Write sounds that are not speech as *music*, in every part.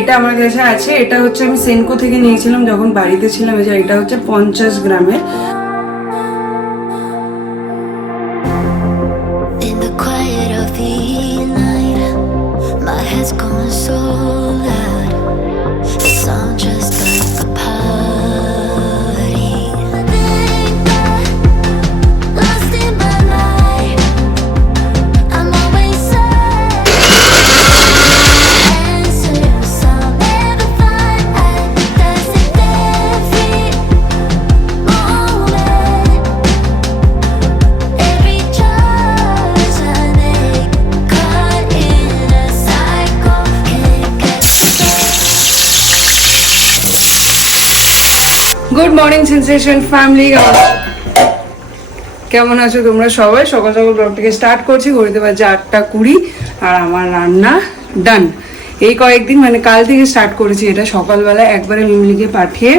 এটা আমার কাছে আছে, এটা হচ্ছে আমি সেনকো থেকে নিয়েছিলাম, যখন বাড়িতে ছিলাম এটা হচ্ছে পঞ্চাশ গ্রামের। মর্নিং সেন্সেশন ফ্যামিলি কেমন? আছো তোমরা সবাই? সকাল সকাল ব্লগটাকে স্টার্ট করছি। ঘড়িতে বাজে আটটা কুড়ি আর আমার রান্না ডান এই কয়েকদিন মানে কাল থেকে স্টার্ট করেছি এটা। সকালবেলা একবারে মিমলিকে পাঠিয়ে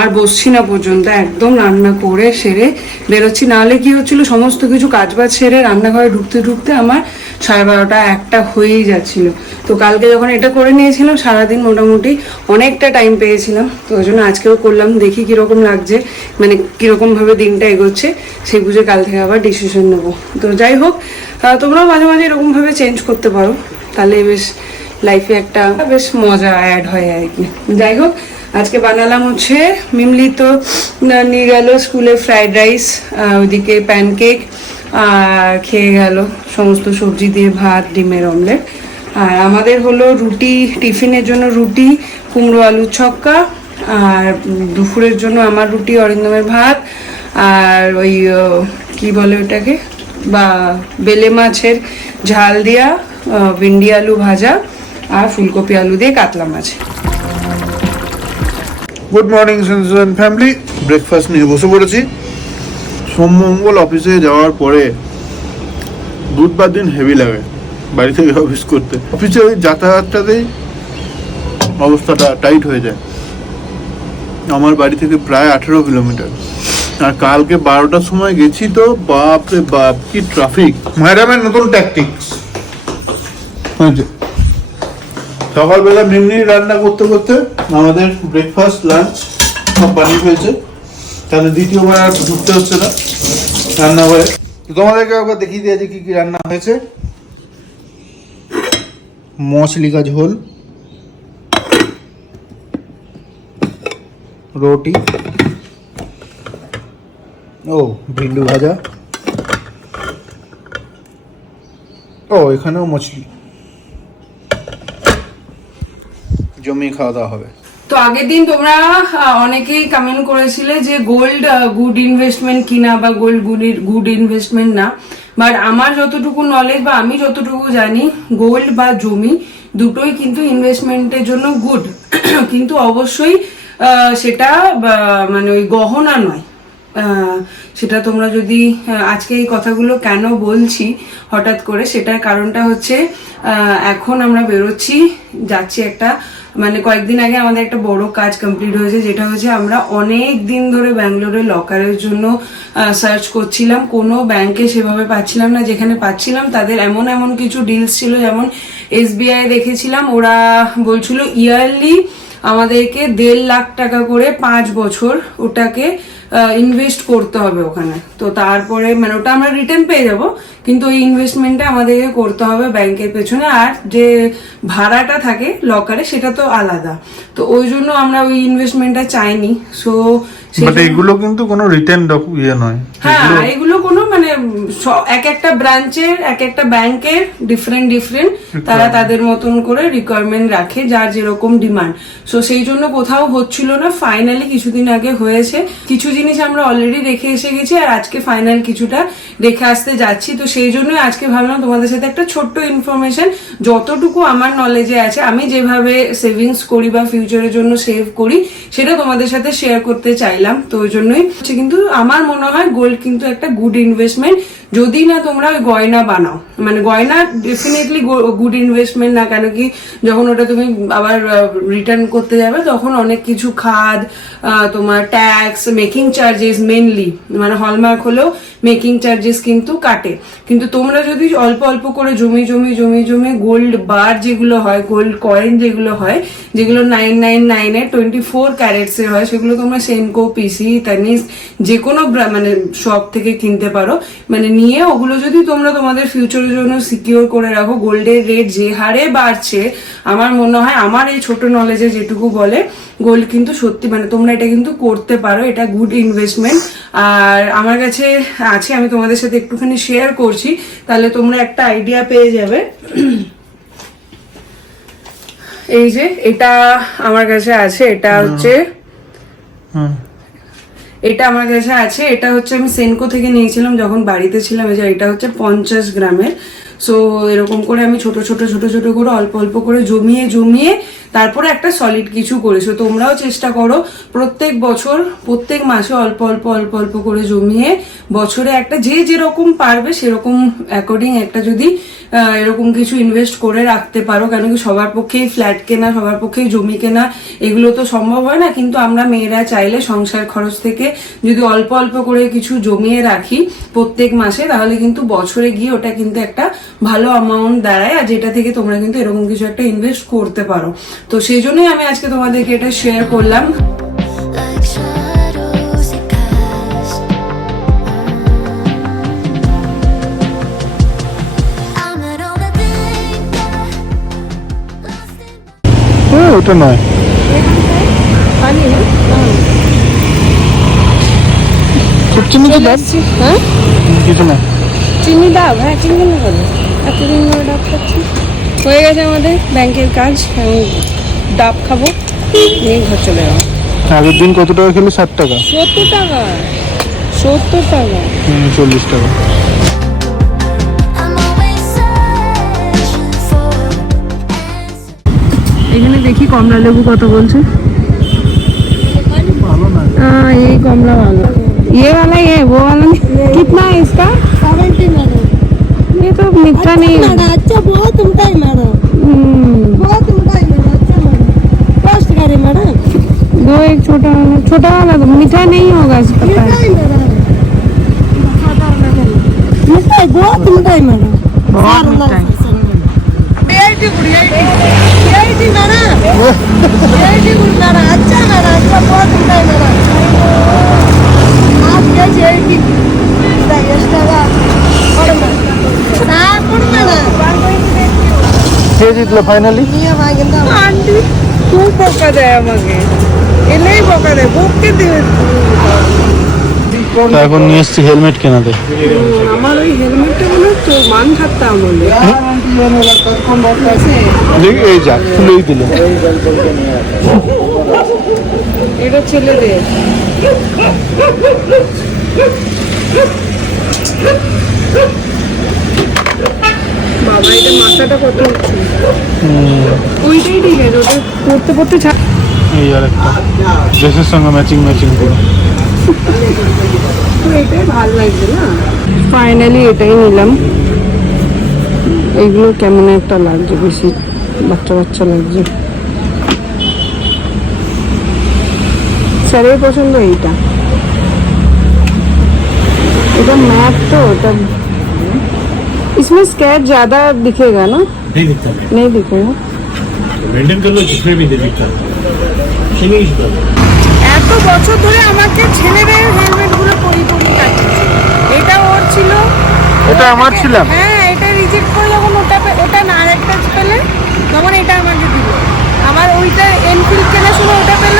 আর বসছি না পর্যন্ত, একদম রান্না করে সেরে বেরোচ্ছি। নাহলে কি হচ্ছিল, সমস্ত কিছু কাজবাজ সেরে রান্নাঘরে ঢুকতে ঢুকতে আমার সাড়ে বারোটা একটা হয়েই যাচ্ছিল। তো কালকে যখন এটা করে নিয়েছিলাম, সারাদিন মোটামুটি অনেকটা টাইম পেয়েছিলাম। তো ওই জন্য আজকেও করলাম, দেখি কীরকম লাগছে মানে কীরকমভাবে দিনটা এগোচ্ছে সেই বুঝে কাল থেকে আবার ডিসিশন নেব। তো যাই হোক তোমরাও মাঝে মাঝে এরকমভাবে চেঞ্জ করতে পারো। তাহলে বেশ লাইফে একটা বেশ মজা অ্যাড হয় আর কি। যাই হোক আজকে বানালাম হচ্ছে মিমলি তো নিয়ে গেল স্কুলে ফ্রাইড রাইস ওইদিকে প্যানকেক আর খেয়ে গেল সমস্ত সবজি দিয়ে ভাত ডিমের অমলেট আর আমাদের হলো রুটি টিফিনের জন্য রুটি কুমড়ো আলুর ছক্কা আর দুপুরের জন্য আমার রুটি অরিন্দমের ভাত আর ওই কি বলে ওটাকে? বা বেলে মাছের ঝাল আহ, ভিন্ডি আলু ভাজা। আর ফুলকপি আলু দিয়ে কাতলা মাছ। Good morning sensation family breakfast নিয়ে বসে পড়েছি। সোমমঙ্গল অফিসে যাওয়ার পরে বুধবার দিন হেভি লাগে বাড়ি থেকে অফিস করতে। অফিসে ওই যাতায়াতটাতেই অবস্থাটা টাইট হয়ে যায়। আমার বাড়ি থেকে প্রায় আঠেরো কিলোমিটার। আর কালকে বারোটার সময় গেছি তো বাপ রে বাপ কি ট্রাফিক ম্যাডামের নতুন ট্যাকটিক্স সকালবেলা মিমনি রান্না করতে করতে আমাদের ব্রেকফাস্ট লাঞ্চ সব বানিয়ে ফেলছে। তাহলে দ্বিতীয়বার আর ঢুকতে হচ্ছে না রান্নাঘরে। তোমাদেরকে একবার দেখিয়ে দিয়েছে কি কি রান্না হয়েছে। মছলিকা ঝোল, রুটি, ও ভিন্ডু ভাজা। ও, এখানেও মছলি। জমি খাওয়া দাওয়া হবে। তো আগের দিন তোমরা অনেকেই কমেন্ট করেছিলে যে গোল্ড গুড ইনভেস্টমেন্ট কিনা বা গোল্ড গুড গুড ইনভেস্টমেন্ট না। বাট আমার যতটুকু নলেজ বা আমি যতটুকু জানি গোল্ড বা জমি দুটোই কিন্তু ইনভেস্টমেন্টের জন্য গুড *clears throat* কিন্তু অবশ্যই সেটা মানে ওই গহনা নয়। সেটা তোমরা যদি আজকে এই কথাগুলো কেন বলছি, হঠাৎ করে সেটার কারণটা হচ্ছে এখন আমরা বেরোচ্ছি, যাচ্ছি একটা মানে কয়েকদিন আগে আমাদের একটা বড় কাজ কমপ্লিট হয়েছে, যেটা হচ্ছে আমরা অনেক দিন ধরে ব্যাঙ্গালোরে লকারের জন্য সার্চ করছিলাম। কোনো ব্যাংকে সেভাবে পাচ্ছিলাম না। যেখানে পাচ্ছিলাম, তাদের এমন এমন কিছু ডিলস ছিল, যেমন এসবিআই দেখেছিলাম, ওরা বলছিল ইয়ারলি আমাদেরকে দেড় লাখ টাকা করে পাঁচ বছর ওটাকে ইনভেস্ট করতে হবে ওখানে। তো তারপরে মানে ওটা আমরা রিটার্ন পেয়ে যাব, কিন্তু ওই ইনভেস্টমেন্টটা আমাদেরকে করতে হবে ব্যাংকের পেছনে। আর যে ভাড়াটা থাকে লকারে সেটা তো আলাদা। তো ওই জন্য আমরা ওই ইনভেস্টমেন্টটা চাইনি। সো বাট এগুলো কিন্তু কোনো রিটার্ন ইয়ে নয়। হ্যাঁ এগুলো কোনো মানে এক একটা ব্রাঞ্চের এক একটা ব্যাংকের ডিফারেন্ট ডিফারেন্ট তারা তাদের মতন করে রিকোয়ারমেন্ট রাখে যার যেরকম ডিমান্ড সো সেই জন্য কোথাও হচ্ছিল না। ফাইনালি কিছুদিন আগে হয়েছে। কিছু জিনিস আমরা অলরেডি রেখে এসে গেছি আর আজকে ফাইনাল কিছুটা রেখে আসতে যাচ্ছি। তো সেই জন্য আজকে ভাবলাম তোমাদের সাথে একটা ছোট্ট ইনফরমেশন যতটুকু আমার নলেজে আছে আমি যেভাবে সেভিংস করি বা ফিউচারের জন্য সেভ করি সেটা তোমাদের সাথে শেয়ার করতে চাইলাম। তো ওই জন্যই। হচ্ছে কিন্তু আমার মনে হয় গোল্ড কিন্তু একটা গুড ইনভেস্টমেন্ট যদি না তোমরা ওই গয়না বানাও মানে গয়না ডেফিনেটলি গুড ইনভেস্টমেন্ট না, কেন কি যখন ওটা তুমি আবার রিটার্ন করতে যাবে, তখন অনেক কিছু খাদ তোমার ট্যাক্স মেকিং চার্জেস মেনলি মানে হলমার্ক হলেও মেকিং চার্জেস কিন্তু কাটে। কিন্তু তোমরা যদি অল্প অল্প করে জমি জমি জমি জমি গোল্ড বার যেগুলো হয় গোল্ড কয়েন যেগুলো হয়, যেগুলো নাইন নাইন নাইনের টোয়েন্টি ফোর ক্যারেটস এর হয়, সেগুলো তোমরা সেনকো পিসি তানিস যে কোনো মানে শপ থেকে কিনতে পারো। মানে নিয়ে ওগুলো যদি তোমরা তোমাদের ফিউচারের জন্য সিকিওর করে রাখো গোল্ডের রেট যে হারে বাড়ছে আমার মনে হয় আমার এই ছোট নলেজে যেটুকু বলে গোল্ড কিন্তু সত্যি মানে তোমরা এটা কিন্তু করতে পারো এটা গুড ইনভেস্টমেন্ট আর আমার কাছে আছে আমি তোমাদের সাথে একটুখানি শেয়ার করছি তাহলে তোমরা একটা আইডিয়া পেয়ে যাবে। এই যে এটা আমার কাছে আছে এটা হচ্ছে হুম। এটা আমার কাছে আছে, এটা হচ্ছে আমি সেনকো থেকে নিয়েছিলাম, যখন বাড়িতে ছিলাম, এই যে এটা হচ্ছে পঞ্চাশ গ্রামের। সো এরকম করে আমি ছোট ছোট ছোট ছোট করে অল্প অল্প করে জমিয়ে জমিয়ে তারপরে একটা সলিড কিছু করেছ তোমরাও চেষ্টা করো, প্রত্যেক বছর, প্রত্যেক মাসে অল্প অল্প অল্প অল্প করে জমিয়ে বছরে একটা যে যেরকম পারবে সেরকম অ্যাকর্ডিং একটা যদি এরকম কিছু ইনভেস্ট করে রাখতে পারো। কেন কি সবার পক্ষেই ফ্ল্যাট কেনা, সবার পক্ষেই জমি কেনা, এগুলো তো সম্ভব হয় না। কিন্তু আমরা মেয়েরা চাইলে সংসার খরচ থেকে যদি অল্প অল্প করে কিছু জমিয়ে রাখি প্রত্যেক মাসে, তাহলে কিন্তু বছরে গিয়ে ওটা কিন্তু একটা ভালো অ্যামাউন্ট দাঁড়ায় আর যেটা থেকে তোমরা কিন্তু এরকম কিছু একটা ইনভেস্ট করতে পারো। তো সেই জন্যই আমি আজকে তোমাদেরকে এটা শেয়ার করলাম। ওটা নয়। চিনি কি দাম হ্যাঁ? কিছু না চিনি ডাব হ্যাঁ চিনি কেন করো এতদিন ধরে ডাব খাচ্ছি। হয়ে গেছে আমাদের ব্যাংকের কাজ ডাব খাব নিয়ে ঘর চলে যাব। আগের দিন কত টাকা খেলে? ষাট টাকা। সত্তর টাকা সত্তর টাকা। চল্লিশ টাকা। এখানে দেখি কমলা লেবু কত বলছে ভালো না हाँ ये कमला वाला ये वाला ये वो वाला नहीं कितना है इसका सेवेंटी मैडम ये तो मीठा नहीं है मैडम अच्छा बहुत उमटा है मैडम हम्म, बहुत उमटा है मैडम अच्छा मैडम कॉस्ट करे मैडम दो एक छोटा वाला छोटा वाला तो मीठा नहीं *laughs* होगा इसका मीठा पैर है मैडम मीठा है बहुत उमटा है मैडम बहुत मीठा है ஏடி குடி ஏடி ஏடி மேனா ஏடி குடி மேனா அச்சா மேனா அச்சா போதுண்டா மேனா ஆஃப் கேஜி ஏடி இதா எஷ்டாவா ಕೊಡಮ್ಮ ನಾ ಕೊಡಮ್ಮ கேஜி இதில் ஃபைனலி நீயே வாங்கிந்தா ஆண்டி தூ போக்கதே அம்மாக்கு இல்லே போக்கதே போக்கதே এখন নিয়ে এসছি হেলমেট কেনাতে আমার ওই হেলমেটটা হচ্ছে থাকতাম এই যা খুলেই দিল। এটা ছেলেদের বাবা এটা মাথাটা কত উঁচু। ওইটাই ঠিক আছে ওটা পড়তে পড়তে এই আর একটা। ড্রেসের সঙ্গে ম্যাচিং ম্যাচিং করে। তো এটাই ভালো লাগছে না ফাইনালি এটাই নিলাম এগুলো কেমন একটা লাগছে বেশি বাচ্চা বাচ্চা লাগছে স্যারের পছন্দ এইটা এটা मैट तो होता इसमें स्केच ज्यादा दिखेगा ना नहीं दिखता नहीं दिखेगा मेंटेन कर लो जितने भी दे दिखता फिनिश कर এত বছর ধরে আমাকে ছেলেদের এটা আমার ছিলাম হ্যাঁ এটা রিজেক্ট করে যখন ওটা ওটা না আরেকটা পেলে তখন এটা আমাকে দিল। আমার ওইটা এনফিল্ড কেনার সময় ওটা পেল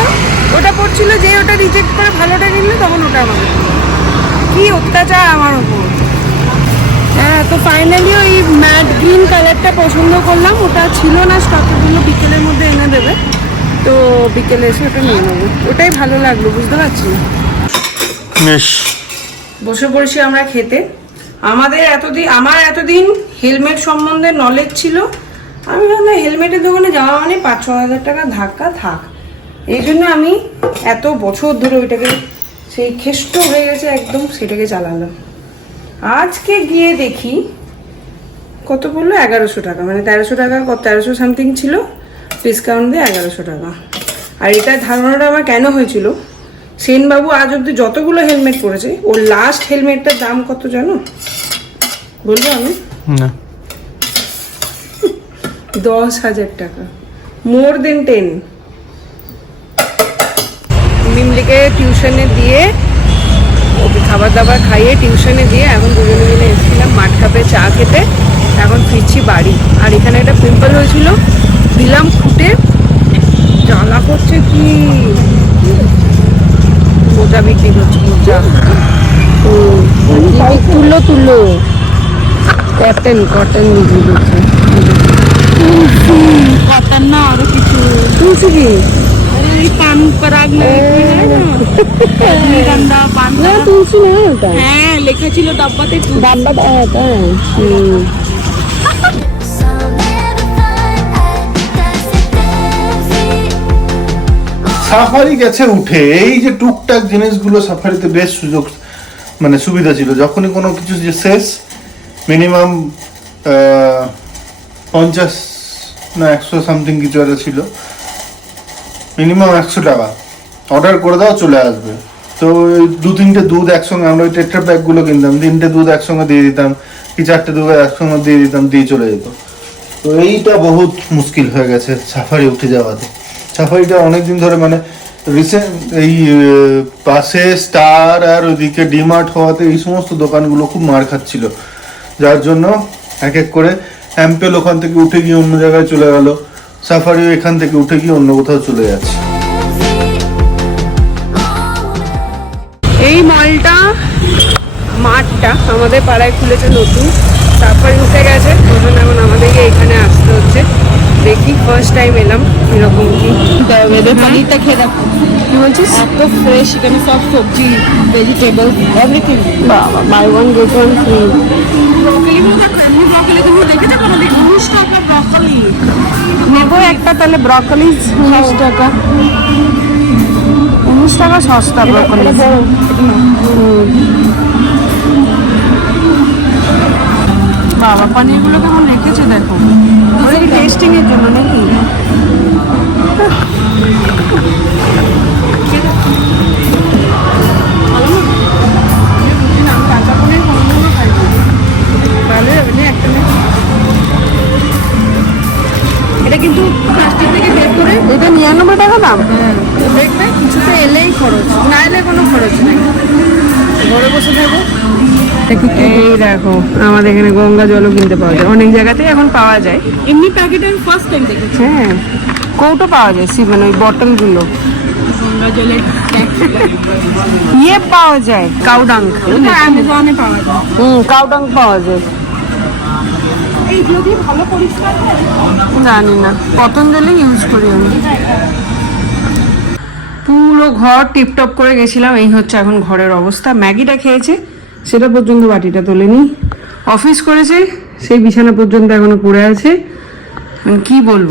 ওটা পড়ছিল যে ওটা রিজেক্ট করে ভালোটা নিল তখন ওটা আমাকে কি অত্যাচার আমার উপর। হ্যাঁ তো ফাইনালি ওই ম্যাট গ্রিন কালারটা পছন্দ করলাম। ওটা ছিল না স্টকে গুলো বিকেলের মধ্যে এনে দেবে। তো বিকেলে এসে ওটা নিয়ে নেব। ওটাই ভালো লাগল বুঝতে পারছি বেশ। বসে পড়েছি আমরা খেতে। আমাদের এতদিন আমার এতদিন হেলমেট সম্বন্ধে নলেজ ছিল। আমি ভাবলাম, হেলমেটের দোকানে যাওয়া মানে পাঁচ, ছ হাজার টাকা ধাক্কা থাক। এই জন্য আমি এত বছর ধরে ওইটাকে, সেই খেষ্ট হয়ে গেছে একদম, সেটাকে চালালাম। আজকে গিয়ে দেখি, কত পড়ল? এগারোশো টাকা। মানে তেরোশো টাকা, কত, তেরোশো সামথিং ছিল। ডিসকাউন্ট দিয়ে এগারোশো টাকা। আর এটার ধারণাটা আমার কেন হয়েছিল? সেনবাবু আজ অব্দি যতগুলো হেলমেট পরেছে ওর লাস্ট হেলমেটটার দাম কত জানো? বলব আমি? না। দশ হাজার টাকা। মোর দেন টেন মিমলিকে টিউশনে দিয়ে ওকে খাবার দাবার খাইয়ে টিউশনে দিয়ে এখন দুজনে মিলে এসেছিলাম মাঠ কাপে চা খেতে। এখন ফিরছি বাড়ি। আর এখানে একটা পিম্পল হয়েছিল দিলাম ফুটে জ্বালা করছে কি? মোজা বিক্রি করছে মোজা। তুলো তুলো। কটন কটন বিক্রি করছে। কটন না আরও কিছু। কি? পান পরাগ না রজনীগন্ধা পান না না হ্যাঁ লেখা ছিল ডাব্বাতে ডাব্বাটা ওটা সাফারি গেছে উঠে। এই যে টুকটাক জিনিসগুলো সাফারিতে বেশ সুযোগ মানে সুবিধা ছিল। যখনই কোনো কিছু যে শেষ মিনিমাম পঞ্চাশ না একশো সামথিং কিছু একটা ছিল। মিনিমাম একশো টাকা। অর্ডার করে দাও, চলে আসবে। তো দু তিনটে দুধ একসঙ্গে, আমরা ওই টেট্রা প্যাকগুলো কিনতাম। তিনটে দুধ একসঙ্গে দিয়ে দিতাম, কি চারটে দুধ একসঙ্গে দিয়ে দিতাম, দিয়ে চলে যেত। তো এইটা বহুত মুশকিল হয়ে গেছে সাফারি উঠে যাওয়াতে। সাফারিটা অনেকদিন ধরে মানে রিসেন্ট এই পাশে স্টার আর ওইদিকে ডিমার্ট হওয়াতে এই সমস্ত দোকানগুলো খুব মার খাচ্ছিল। যার জন্য এক এক করে অ্যাম্পেল ওখান থেকে উঠে গিয়ে অন্য জায়গায় চলে গেল। সাফারিও এখান থেকে উঠে গিয়ে অন্য কোথাও চলে যাচ্ছে। এই মলটা মাঠটা আমাদের পাড়ায় খুলেছে নতুন। তারপরে উঠে গেছে। ওই জন্য এখন আমাদেরকে এখানে আসতে হচ্ছে। দেখি ফার্স্ট টাইম এলাম এরকম কি। পনিরটা খেয়ে দেখো। কি বলছিস? এত ফ্রেশ এখানে সব সবজি ভেজিটেবল এভরিথিং বাবা buy one get one free নেব একটা তাহলে ব্রকলি উনিশ টাকা। উনিশ টাকা সস্তা ব্রকলি বাবা পানিরগুলো কেমন রেখেছে দেখো? টেস্টিং এর জন্য নাকি? এটা কিন্তু প্লাস্টিক থেকে বের করে এটা নিরানব্বই টাকা দাম? দেখবে কিছুতে এলেই খরচ না এলে কোনো খরচ নেই। ঘরে বসে থাকো। এই দেখো আমাদের এখানে গঙ্গা জলও কিনতে পাওয়া যায়। অনেক জায়গাতেই এখন পাওয়া যায়। এমনি প্যাকেট আমি ফার্স্ট টাইম দেখেছি। হ্যাঁ কৌটো পাওয়া যায় সি মানে ওই বটলগুলো গঙ্গা জলের ইয়ে পাওয়া যায় কাউডাং অ্যামাজনে পাওয়া যায়। হুম কাউডাং পাওয়া যায়। এই যদি ভালো পরিষ্কার জানি না পতঞ্জলি ইউজ করি আমি। পুরো ঘর টিপটপ করে গেছিলাম এই হচ্ছে এখন ঘরের অবস্থা। ম্যাগিটা খেয়েছে সেটা পর্যন্ত বাটিটা তোলেনি। অফিস করেছে সেই বিছানা পর্যন্ত এখনও পড়ে আছে। কি বলব?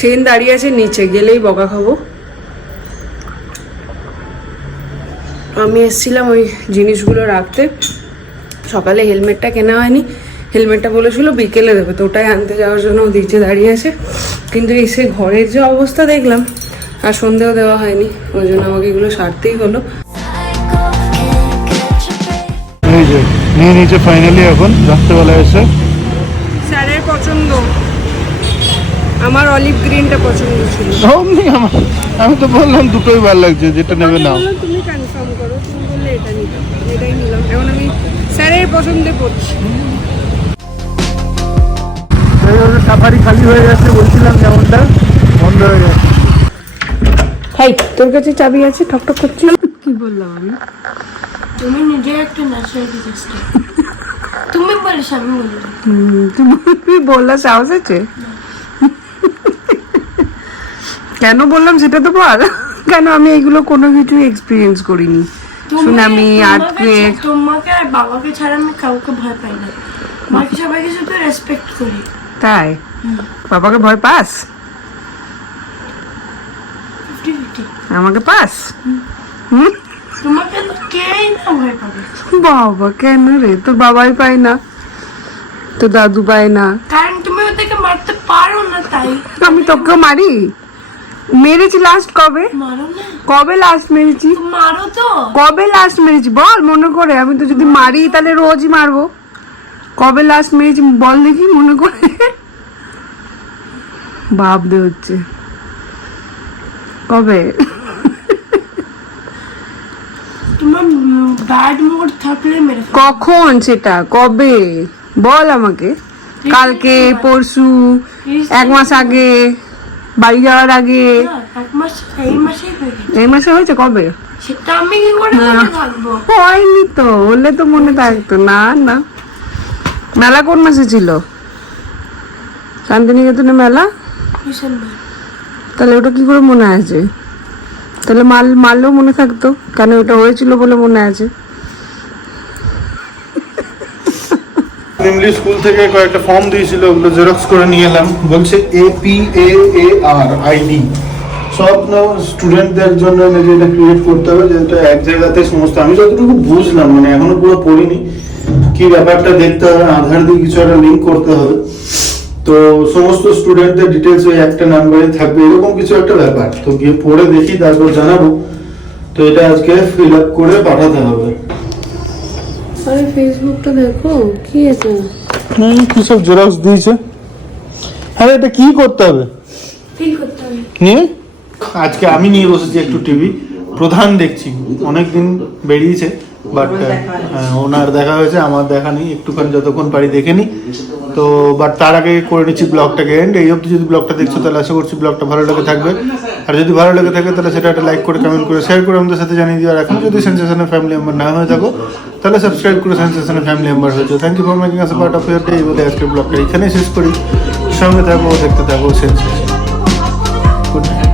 সেন দাঁড়িয়ে আছে নিচে গেলেই বকা খাব। আমি এসেছিলাম ওই জিনিসগুলো রাখতে। সকালে হেলমেটটা কেনা হয়নি। হেলমেটটা বলেছিল বিকেলে দেবে তো ওটাই আনতে যাওয়ার জন্য ও দিকছে দাঁড়িয়ে আছে। কিন্তু এসে ঘরের যে অবস্থা দেখলাম আর সন্ধেও দেওয়া হয়নি। ওই জন্য আমাকে এগুলো সারতেই হলো। নিয়ে নিচে ফাইনালি এখন রাত্রেবেলা এসে। স্যারের পছন্দ। আমার অলিভ গ্রিনটা পছন্দ ছিল। অমনি আমার আমি তো বললাম দুটোই ভালো লাগছে যেটা নেবে নাও। তুমি কনফার্ম করো তুমি বললে এটা নিলাম এটাই নিলাম। এখন আমি স্যারের পছন্দে পড়ছি। সাফারি খালি হয়ে যাচ্ছে বলছিলাম যেমনটা বন্ধ হয়ে হাই তোর কাছে চাবি আছে? ঠক ঠক কি বললাম আমি? তুমি নিজে একটা ন্যাচারাল ডিজাস্টার *laughs* তুমি বলিস আমি বলি তুমি বললা সাহস আছে? কেন বললাম সেটা তো বল। কেন আমি এগুলো কোনো কিছু এক্সপিরিয়েন্স করিনি? সুনামি আর্থকুয়েক তোমাকে আর বাবাকে ছাড়া আমি কাউকে ভয় পাই না। বাকি সবাইকে শুধু রেসপেক্ট করি। তাই? বাবাকে ভয় পাস? আমাকে পাস? তোমাকে তো কেই না ভয় পাবে। বাবা কেন রে? তোর বাবাই পায় না। তো দাদু পায় না। কারণ তুমি ওদেরকে মারতে পারো না তাই। আমি তোকেও মারি? মেরেছি লাস্ট কবে কবে লাস্ট মেরেছি মারো তো কবে লাস্ট মেরেছি বল মনে করে আমি তো যদি মারি তাহলে রোজই মারবো কবে লাস্ট মেরেছি বল দেখি মনে করে ভাবতে হচ্ছে কবে ব্যাড মুড থাকলে মেরে কখন সেটা কবে বল আমাকে কালকে পরশু এক মাস আগে বাড়ি যাওয়ার আগে এই মাসে হয়েছে কবে? হয়নি তো হলে তো মনে থাকতো। না না। মেলা কোন মাসে ছিল? শান্তিনিকেতনে মেলা? তাহলে ওটা কি করে মনে আছে? তাহলে মাল মারলেও মনে থাকতো কেন ওটা হয়েছিল বলে মনে আছে? নিমলি স্কুল থেকে কয়েকটা ফর্ম দিয়েছিল, ওগুলো জেরক্স করে নিয়ে এলাম। বলছে A P A A R ID সব স্টুডেন্টদের জন্য এটা ক্রিয়েট করতে হবে যেটা এক জায়গাতে সমস্ত আমি যতটুকু বুঝলাম মানে এখনও পুরো পড়িনি, কি ব্যাপারটা দেখতে হবে, আধার দিয়ে কিছু একটা লিঙ্ক করতে হবে। তো, সমস্ত স্টুডেন্টদের ডিটেলস ওই একটা নাম্বারে থাকবে, এরকম কিছু একটা ব্যাপার। তো গিয়ে পড়ে দেখি, তারপর জানাব। তো এটা আজকে ফিল আপ করে পাঠাতে হবে। আরে ফেসবুকটা দেখো কি আছে হুম কি সব জেরক্স দিয়েছে? হ্যাঁ এটা কি করতে হবে? ফিল করতে হবে। নিয়ে? আজকে আমি নিয়ে বসেছি একটু টিভি। প্রধান দেখছি। অনেকদিন বেরিয়েছে। বাট ওনার দেখা হয়েছে আমার দেখা নেই একটুখানি যতক্ষণ পারি দেখে নি তো বাট তার আগে করে নিচ্ছি ব্লগটাকে এন্ড এই অবধি যদি ব্লগটা দেখছ তাহলে আশা করছি ব্লগটা ভালো লেগে থাকবে। আর যদি ভালো লেগে থাকে তাহলে সেটা একটা লাইক করে কমেন্ট করে শেয়ার করে আমাদের সাথে জানিয়ে দিও। আর এখন যদি সেন্সেশনের ফ্যামিলি মেম্বার না হয়ে থাকো তাহলে সাবস্ক্রাইব করে সেন্সেশনের ফ্যামিলি মেম্বার হয়েছে thank you for making us part of your day এই বলে আজকের ব্লগটা এখানেই শেষ করি। সঙ্গে থাকো দেখতে থাকো সেন্সেশন গুড নাইট